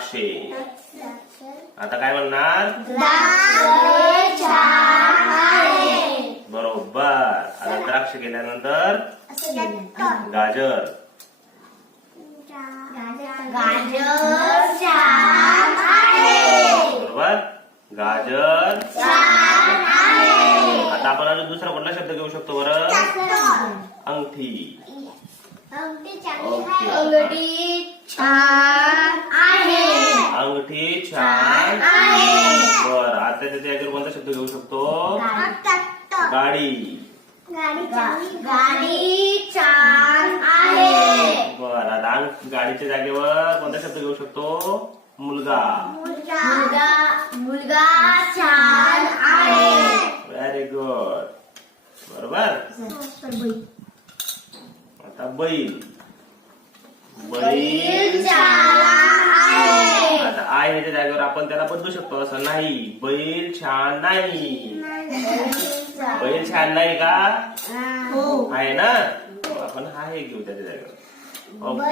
द्राक्षे. आता काय म्हणणार? बरोबर. आता द्राक्ष केल्यानंतर गाजर. बरोबर, गाजर. आता आपण अजून दुसरा कुठला शब्द घेऊ शकतो बरं? अंगठी. अंगठी छान बर. आता त्याच्या जागेवर कोणता शब्द घेऊ शकतो? गाडी. बर. आता गाडीच्या जागेवर कोणता शब्द घेऊ शकतो? मुलगा. Very good. बरोबर. आता बैल. आता आय ह्याच्या जागेवर आपण त्याला बदलू शकतो. असं नाही, बैल छान नाही. बैल छान नाही का? आहे ना. आपण हा हे घेऊ त्याच्या जागेवर. ओके.